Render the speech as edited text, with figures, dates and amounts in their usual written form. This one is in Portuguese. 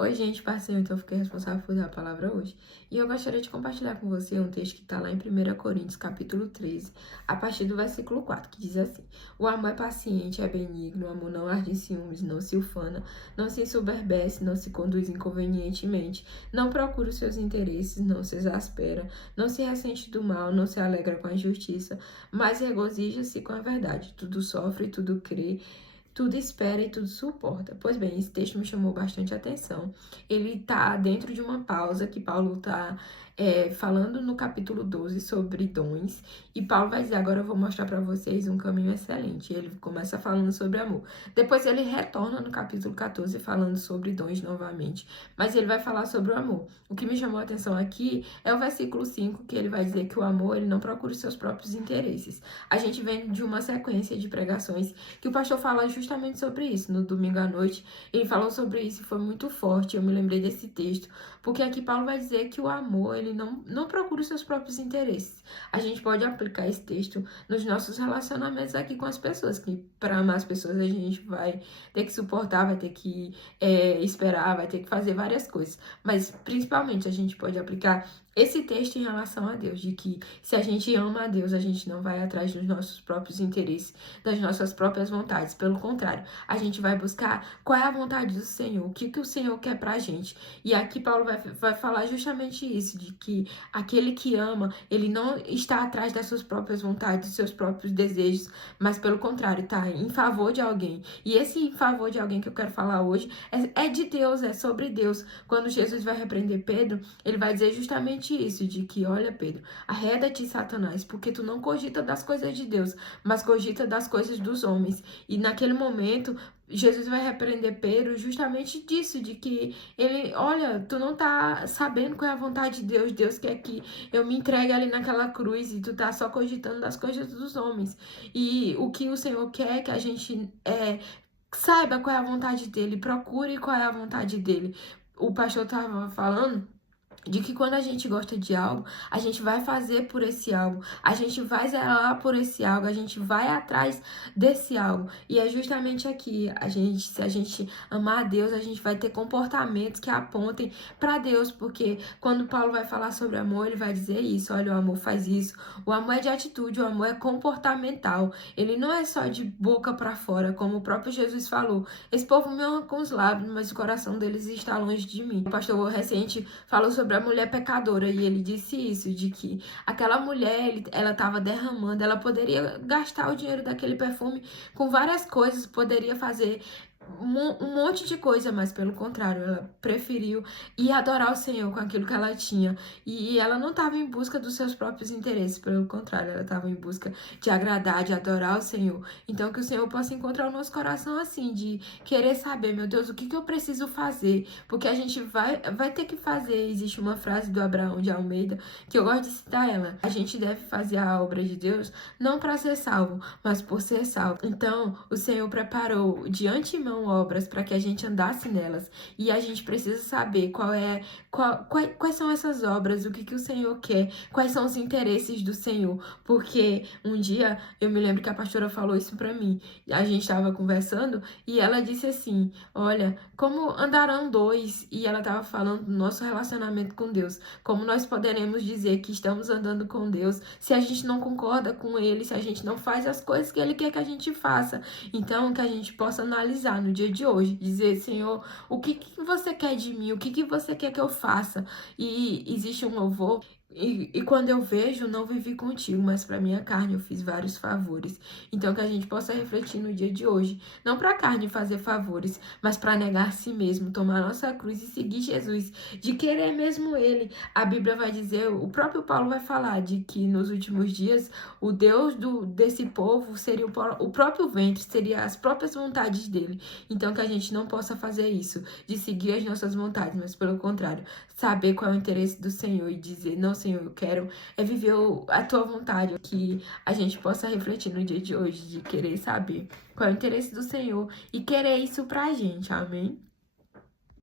Oi, gente, parceiro, então eu fiquei responsável por dar a palavra hoje. E eu gostaria de compartilhar com você um texto que está lá em 1 Coríntios, capítulo 13, a partir do versículo 4, que diz assim: O amor é paciente, é benigno, o amor não arde em ciúmes, não se ufana, não se ensoberbece, não se conduz inconvenientemente, não procura os seus interesses, não se exaspera, não se ressente do mal, não se alegra com a injustiça, mas regozija-se com a verdade. Tudo sofre, tudo crê, tudo espera e tudo suporta. Pois bem, esse texto me chamou bastante atenção. Ele está dentro de uma pausa que Paulo está falando no capítulo 12 sobre dons. E Paulo vai dizer, agora eu vou mostrar para vocês um caminho excelente. Ele começa falando sobre amor. Depois ele retorna no capítulo 14 falando sobre dons novamente. Mas ele vai falar sobre o amor. O que me chamou a atenção aqui é o versículo 5, que ele vai dizer que o amor ele não procura os seus próprios interesses. A gente vem de uma sequência de pregações que o pastor fala justamente sobre isso. No domingo à noite, ele falou sobre isso e foi muito forte. Eu me lembrei desse texto, porque aqui Paulo vai dizer que o amor, ele não procura os seus próprios interesses. A gente pode aplicar esse texto nos nossos relacionamentos aqui com as pessoas, que para amar as pessoas a gente vai ter que suportar, vai ter que esperar, vai ter que fazer várias coisas. Mas, principalmente, a gente pode aplicar esse texto em relação a Deus, de que se a gente ama a Deus, a gente não vai atrás dos nossos próprios interesses, das nossas próprias vontades. Pelo contrário, a gente vai buscar qual é a vontade do Senhor, o que o Senhor quer pra gente. E aqui Paulo vai falar justamente isso, de que aquele que ama, ele não está atrás das suas próprias vontades, dos seus próprios desejos, mas pelo contrário, está em favor de alguém. E esse em favor de alguém que eu quero falar hoje é de Deus, é sobre Deus. Quando Jesus vai repreender Pedro, ele vai dizer justamente isso, de que, olha, Pedro, arreda-te, Satanás, porque tu não cogita das coisas de Deus, mas cogita das coisas dos homens. E naquele momento, Jesus vai repreender Pedro justamente disso, de que ele, olha, tu não tá sabendo qual é a vontade de Deus, Deus quer que eu me entregue ali naquela cruz e tu tá só cogitando das coisas dos homens. E o que o Senhor quer é que a gente saiba qual é a vontade dele, procure qual é a vontade dele. O pastor tava falando de que quando a gente gosta de algo, a gente vai fazer por esse algo, a gente vai zelar por esse algo, a gente vai atrás desse algo. E é justamente aqui, se a gente amar a Deus, a gente vai ter comportamentos que apontem para Deus, porque quando Paulo vai falar sobre amor, ele vai dizer isso, olha, o amor faz isso, o amor é de atitude, o amor é comportamental, ele não é só de boca para fora, como o próprio Jesus falou, esse povo me honra com os lábios, mas o coração deles está longe de mim. O pastor recente falou sobre a mulher pecadora e ele disse isso, de que aquela mulher, ela estava derramando, ela poderia gastar o dinheiro daquele perfume com várias coisas, poderia fazer um monte de coisa, mas pelo contrário, ela preferiu ir adorar o Senhor com aquilo que ela tinha. E ela não estava em busca dos seus próprios interesses, pelo contrário, ela estava em busca de agradar, de adorar o Senhor. Então, que o Senhor possa encontrar o nosso coração assim, de querer saber, meu Deus, o que eu preciso fazer? Porque a gente vai ter que fazer. Existe uma frase do Abraão de Almeida, que eu gosto de citar ela. A gente deve fazer a obra de Deus não para ser salvo, mas por ser salvo. Então, o Senhor preparou de antemão obras para que a gente andasse nelas, e a gente precisa saber quais são essas obras, o que o Senhor quer, quais são os interesses do Senhor, porque um dia eu me lembro que a pastora falou isso para mim, a gente estava conversando e ela disse assim, olha, como andarão dois, e ela estava falando do nosso relacionamento com Deus, como nós poderemos dizer que estamos andando com Deus se a gente não concorda com Ele, se a gente não faz as coisas que Ele quer que a gente faça. Então, que a gente possa analisar no dia de hoje, dizer, Senhor, o que você quer de mim? O que você quer que eu faça? E existe um louvor, e quando eu vejo, não vivi contigo, mas para minha carne eu fiz vários favores. Então, que a gente possa refletir no dia de hoje, não para a carne fazer favores, mas para negar a si mesmo, tomar nossa cruz e seguir Jesus, de querer mesmo Ele. A Bíblia vai dizer, o próprio Paulo vai falar de que nos últimos dias o Deus desse povo seria o próprio ventre, seria as próprias vontades dele. Então, que a gente não possa fazer isso, de seguir as nossas vontades, mas pelo contrário, saber qual é o interesse do Senhor e dizer, não, Senhor, eu quero viver a tua vontade. Que a gente possa refletir no dia de hoje, de querer saber qual é o interesse do Senhor e querer isso pra gente, amém?